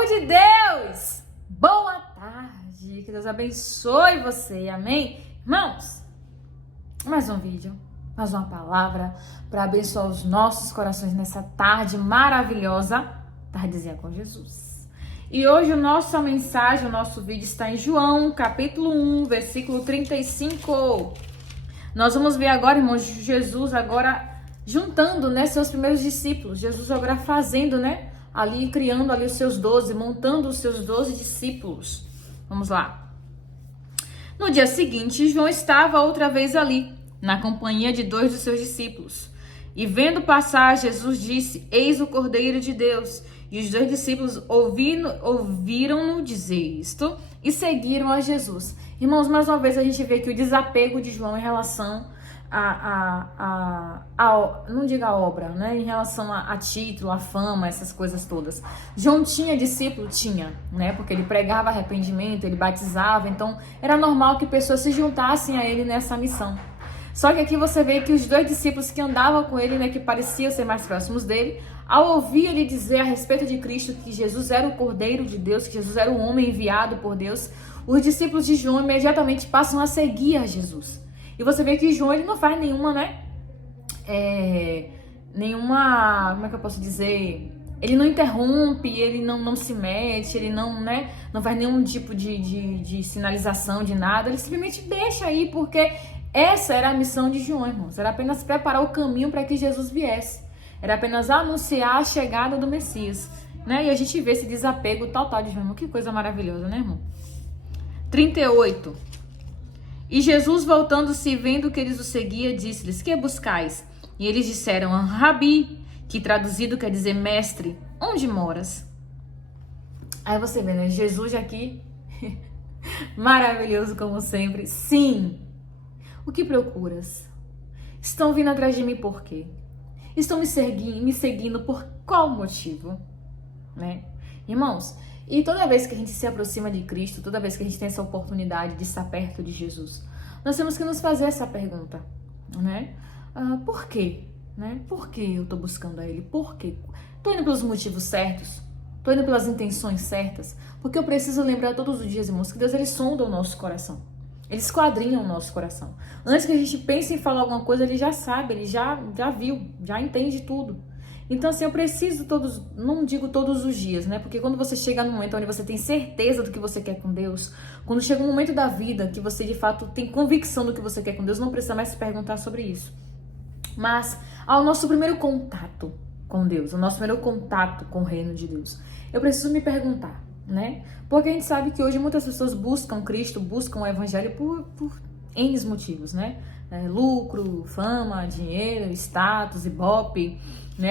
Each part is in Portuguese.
Povo de Deus, boa tarde, que Deus abençoe você, amém? Irmãos, mais um vídeo, mais uma palavra para abençoar os nossos corações nessa tarde maravilhosa, tardezinha com Jesus. E hoje nossa mensagem, o nosso vídeo está em João, capítulo 1, versículo 35. Nós vamos ver agora, irmãos, Jesus agora juntando, seus primeiros discípulos. Jesus agora fazendo, ali criando ali os seus 12, montando os seus 12 discípulos. Vamos lá. No dia seguinte, João estava outra vez ali, na companhia de 2 dos seus discípulos. E vendo passar, Jesus disse: Eis o Cordeiro de Deus. E os 2 discípulos ouviram-no dizer isto e seguiram a Jesus. Irmãos, mais uma vez a gente vê que o desapego de João em relação não diga a obra, em relação a título, a fama, essas coisas todas. João tinha discípulo? Tinha, porque ele pregava arrependimento, ele batizava, então era normal que pessoas se juntassem a ele nessa missão. Só que aqui você vê que os 2 discípulos que andavam com ele, que pareciam ser mais próximos dele, ao ouvir ele dizer a respeito de Cristo que Jesus era o Cordeiro de Deus, que Jesus era o homem enviado por Deus, os discípulos de João imediatamente passam a seguir a Jesus. E você vê que João, ele não faz nenhuma, como é que eu posso dizer? Ele não interrompe, ele não se mete, ele não faz nenhum tipo de sinalização de nada, ele simplesmente deixa aí, porque essa era a missão de João, irmãos. Era apenas preparar o caminho para que Jesus viesse. Era apenas anunciar a chegada do Messias, E a gente vê esse desapego total de João. Que coisa maravilhosa, irmão? 38. E Jesus, voltando-se, vendo que eles o seguiam, disse-lhes: Que buscais? E eles disseram: Rabi, que traduzido quer dizer mestre, onde moras? Aí você vê, Jesus aqui, maravilhoso como sempre. Sim. O que procuras? Estão vindo atrás de mim por quê? Estão me seguindo por qual motivo? Irmãos, e toda vez que a gente se aproxima de Cristo, toda vez que a gente tem essa oportunidade de estar perto de Jesus, nós temos que nos fazer essa pergunta, por quê? Por que eu estou buscando a Ele? Por quê? Estou indo pelos motivos certos? Estou indo pelas intenções certas? Porque eu preciso lembrar todos os dias, irmãos, que Deus, Ele sonda o nosso coração. Ele esquadrinha o nosso coração. Antes que a gente pense em falar alguma coisa, Ele já sabe, Ele já viu, já entende tudo. Então, assim, eu preciso não digo todos os dias, Porque quando você chega num momento onde você tem certeza do que você quer com Deus, quando chega um momento da vida que você, de fato, tem convicção do que você quer com Deus, não precisa mais se perguntar sobre isso. Mas, ao nosso primeiro contato com Deus, o nosso primeiro contato com o reino de Deus, eu preciso me perguntar, Porque a gente sabe que hoje muitas pessoas buscam Cristo, buscam o Evangelho por N motivos, lucro, fama, dinheiro, status, ibope,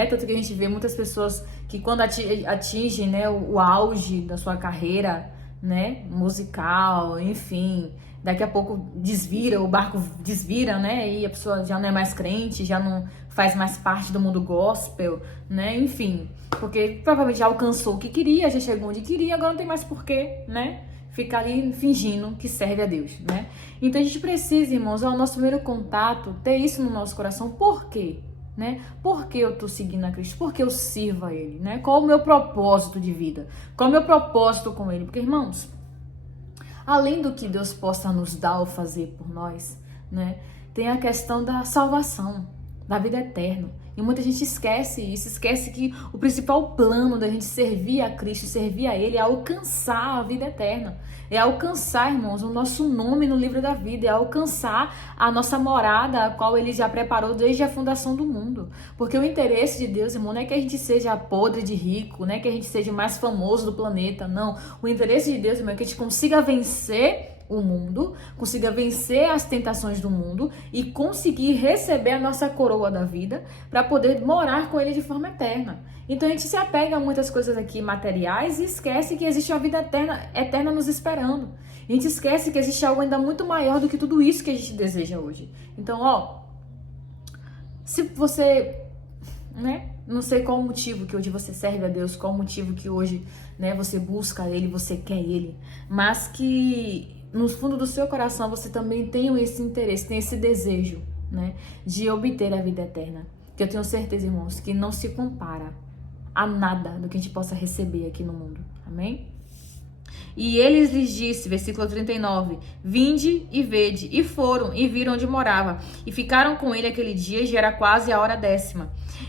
Tanto que a gente vê muitas pessoas que quando atingem, o auge da sua carreira, musical, enfim, daqui a pouco o barco desvira, e a pessoa já não é mais crente, já não faz mais parte do mundo gospel, enfim, porque provavelmente já alcançou o que queria, já chegou onde queria, agora não tem mais porquê, ficar ali fingindo que serve a Deus, Então a gente precisa, irmãos, ao nosso primeiro contato, ter isso no nosso coração. Por quê? Por que eu tô seguindo a Cristo? Por que eu sirvo a Ele, Qual o meu propósito de vida? Qual o meu propósito com Ele? Porque, irmãos, além do que Deus possa nos dar ou fazer por nós, tem a questão da salvação, da vida eterna. E muita gente esquece isso, esquece que o principal plano da gente servir a Cristo, servir a Ele, é alcançar a vida eterna. É alcançar, irmãos, o nosso nome no livro da vida, é alcançar a nossa morada, a qual Ele já preparou desde a fundação do mundo. Porque o interesse de Deus, irmão, não é que a gente seja podre de rico, não é que a gente seja o mais famoso do planeta, não. O interesse de Deus, irmão, é que a gente consiga vencer o mundo, consiga vencer as tentações do mundo e conseguir receber a nossa coroa da vida para poder morar com Ele de forma eterna. Então a gente se apega a muitas coisas aqui materiais e esquece que existe uma vida eterna nos esperando. A gente esquece que existe algo ainda muito maior do que tudo isso que a gente deseja hoje. Então, se você, não sei qual o motivo que hoje você serve a Deus, qual o motivo que hoje, você busca Ele, você quer Ele, mas que no fundo do seu coração você também tem esse interesse, tem esse desejo, de obter a vida eterna. Que eu tenho certeza, irmãos, que não se compara a nada do que a gente possa receber aqui no mundo. Amém? E eles lhes disse, versículo 39, vinde e vede. E foram e viram onde morava. E ficaram com ele aquele dia, e já era quase a hora 10ª.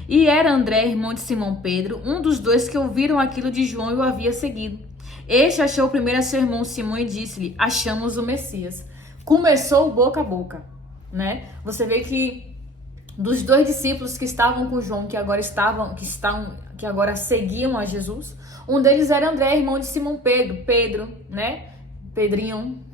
E era André, irmão de Simão Pedro, um dos dois que ouviram aquilo de João e o havia seguido. Este achou primeiro a seu irmão Simão e disse-lhe, achamos o Messias. Começou boca a boca, né? Você vê que dos 2 discípulos que estavam com João, que agora seguiam a Jesus, um deles era André, irmão de Simão Pedro, né? Pedrinho.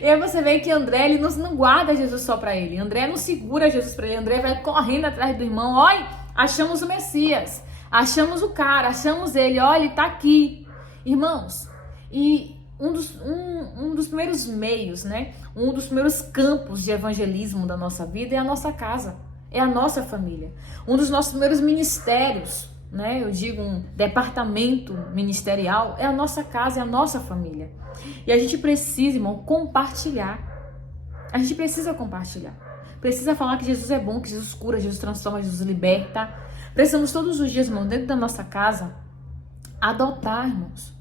E aí você vê que André, ele não guarda Jesus só para ele. André não segura Jesus para ele. André vai correndo atrás do irmão. Olha, achamos o Messias. Achamos o cara, achamos ele. Olha, ele tá aqui. Irmãos, e um dos primeiros meios, né? Um dos primeiros campos de evangelismo da nossa vida é a nossa casa. É a nossa família. Um dos nossos primeiros ministérios, né? Eu digo um departamento ministerial, é a nossa casa, é a nossa família. E a gente precisa, irmão, compartilhar. A gente precisa compartilhar. Precisa falar que Jesus é bom, que Jesus cura, Jesus transforma, Jesus liberta. Precisamos todos os dias, irmão, dentro da nossa casa, adotar, irmãos,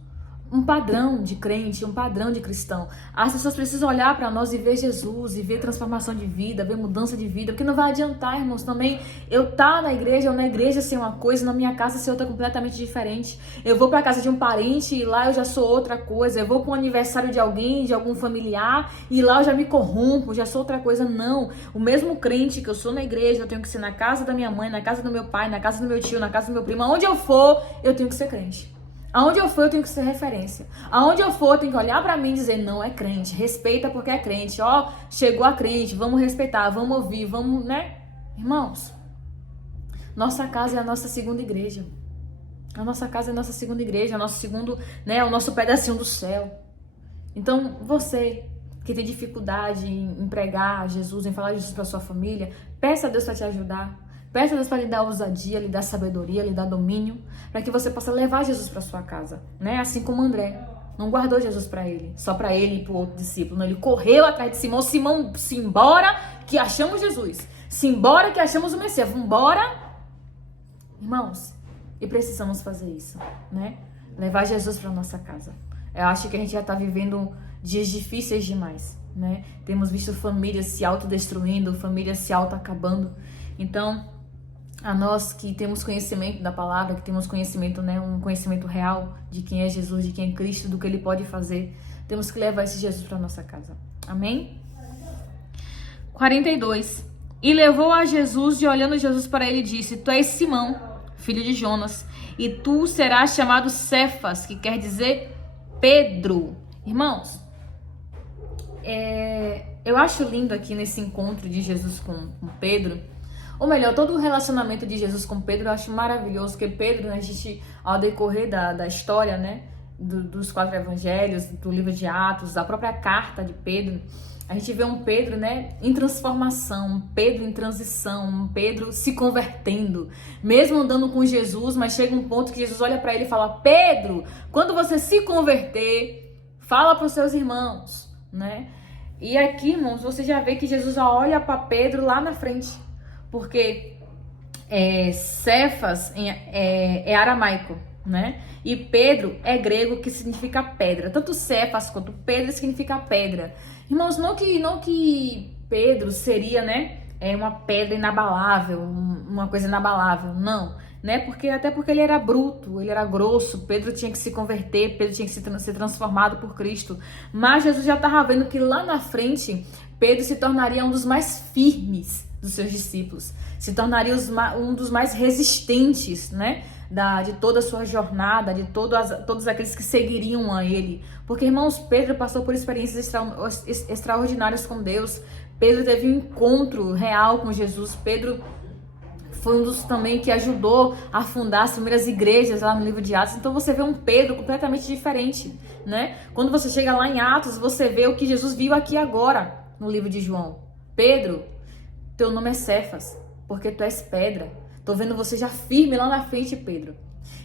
um padrão de crente, um padrão de cristão. As pessoas precisam olhar para nós e ver Jesus, e ver transformação de vida, ver mudança de vida, porque não vai adiantar, irmãos, também eu estar na igreja ou na igreja ser uma coisa, na minha casa ser outra completamente diferente. Eu vou para a casa de um parente e lá eu já sou outra coisa. Eu vou para um aniversário de alguém, de algum familiar, e lá eu já me corrompo, já sou outra coisa. Não, o mesmo crente que eu sou na igreja, eu tenho que ser na casa da minha mãe, na casa do meu pai, na casa do meu tio, na casa do meu primo, aonde eu for, eu tenho que ser crente. Aonde eu for, eu tenho que ser referência. Aonde eu for, eu tenho que olhar pra mim e dizer, não, é crente. Respeita porque é crente. Ó, chegou a crente, vamos respeitar, vamos ouvir, vamos, né? Irmãos, nossa casa é a nossa segunda igreja. A nossa casa é a nossa segunda igreja, nosso segundo, né, o nosso pedacinho do céu. Então, você que tem dificuldade em pregar Jesus, em falar de Jesus pra sua família, peça a Deus pra te ajudar. Peça a Deus para lhe dar ousadia, lhe dar sabedoria, lhe dar domínio, para que você possa levar Jesus para sua casa, né? Assim como André não guardou Jesus para ele, só para ele e para o outro discípulo. Não, ele correu atrás de Simão. Simão, simbora que achamos Jesus. Simbora que achamos o Messias. Vambora, irmãos. E precisamos fazer isso, né? Levar Jesus para nossa casa. Eu acho que a gente já está vivendo dias difíceis demais, né? Temos visto famílias se autodestruindo, famílias se autoacabando. Então, a nós que temos conhecimento da palavra, que temos conhecimento, né, um conhecimento real de quem é Jesus, de quem é Cristo, do que Ele pode fazer, temos que levar esse Jesus para nossa casa. Amém? 42. E levou a Jesus e olhando Jesus para ele disse, tu és Simão, filho de Jonas, e tu serás chamado Cefas, que quer dizer Pedro. Irmãos, eu acho lindo aqui nesse encontro de Jesus com Pedro. Ou melhor, todo o relacionamento de Jesus com Pedro eu acho maravilhoso, porque Pedro, né, a gente, ao decorrer da história, né, dos 4 evangelhos, do livro de Atos, da própria carta de Pedro, a gente vê um Pedro, né, em transformação, um Pedro em transição, um Pedro se convertendo, mesmo andando com Jesus, mas chega um ponto que Jesus olha para ele e fala, Pedro, quando você se converter, fala para os seus irmãos, né? E aqui, irmãos, você já vê que Jesus olha para Pedro lá na frente, porque Cefas é aramaico, né? E Pedro é grego, que significa pedra. Tanto Cefas quanto Pedro significa pedra. Irmãos, não que Pedro seria, né, uma pedra inabalável, uma coisa inabalável, não, né? Até porque ele era bruto, ele era grosso. Pedro tinha que se converter, Pedro tinha que ser transformado por Cristo. Mas Jesus já estava vendo que lá na frente Pedro se tornaria um dos mais firmes dos seus discípulos, se tornaria um dos mais resistentes, né, de toda a sua jornada, de todos aqueles que seguiriam a ele. Porque, irmãos, Pedro passou por experiências extraordinárias com Deus. Pedro teve um encontro real com Jesus. Pedro foi um dos também que ajudou a fundar as primeiras igrejas lá no livro de Atos. Então você vê um Pedro completamente diferente, né? Quando você chega lá em Atos, você vê o que Jesus viu aqui agora no livro de João. Pedro, teu nome é Cefas, porque tu és pedra. Tô vendo você já firme lá na frente, Pedro.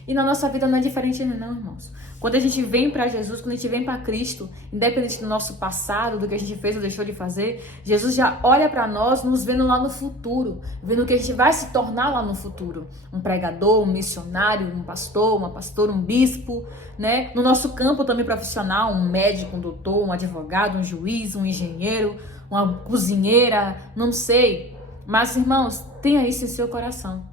E na nossa vida não é diferente não, irmãos. Quando a gente vem para Jesus, quando a gente vem para Cristo, independente do nosso passado, do que a gente fez ou deixou de fazer, Jesus já olha para nós, nos vendo lá no futuro, vendo o que a gente vai se tornar lá no futuro. Um pregador, um missionário, um pastor, uma pastora, um bispo, né? No nosso campo também profissional, um médico, um doutor, um advogado, um juiz, um engenheiro, uma cozinheira, não sei. Mas, irmãos, tenha isso em seu coração.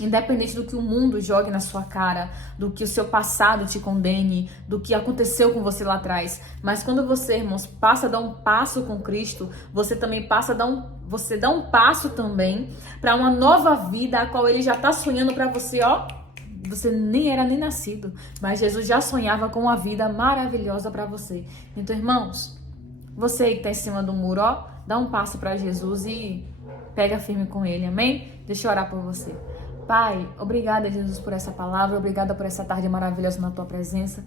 Independente do que o mundo jogue na sua cara, do que o seu passado te condene, do que aconteceu com você lá atrás. Mas quando você, irmãos, passa a dar um passo com Cristo, você também passa a dar você dá um passo também para uma nova vida, a qual Ele já está sonhando para você, ó. Você nem era nem nascido, mas Jesus já sonhava com uma vida maravilhosa para você. Então, irmãos, você que está em cima do muro, ó, dá um passo para Jesus e pega firme com Ele, amém? Deixa eu orar por você. Pai, obrigada, Jesus, por essa palavra, obrigada por essa tarde maravilhosa na Tua presença.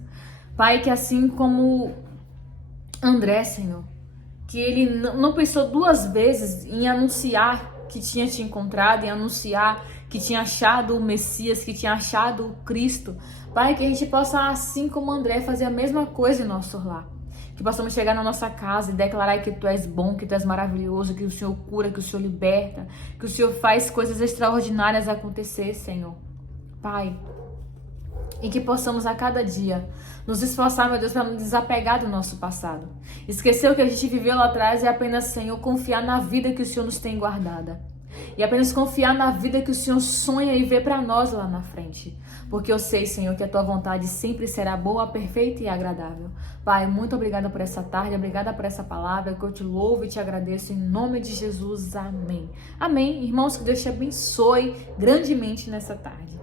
Pai, que assim como André, Senhor, que ele não pensou duas vezes em anunciar que tinha te encontrado, em anunciar que tinha achado o Messias, que tinha achado o Cristo. Pai, que a gente possa, assim como André, fazer a mesma coisa em nosso lar. Que possamos chegar na nossa casa e declarar que Tu és bom, que Tu és maravilhoso, que o Senhor cura, que o Senhor liberta, que o Senhor faz coisas extraordinárias acontecer, Senhor. Pai, e que possamos a cada dia nos esforçar, meu Deus, para nos desapegar do nosso passado. Esquecer o que a gente viveu lá atrás e apenas, Senhor, confiar na vida que o Senhor nos tem guardada. E apenas confiar na vida que o Senhor sonha e vê para nós lá na frente. Porque eu sei, Senhor, que a Tua vontade sempre será boa, perfeita e agradável. Pai, muito obrigada por essa tarde, obrigada por essa palavra, que eu te louvo e te agradeço em nome de Jesus. Amém. Amém. Irmãos, que Deus te abençoe grandemente nessa tarde.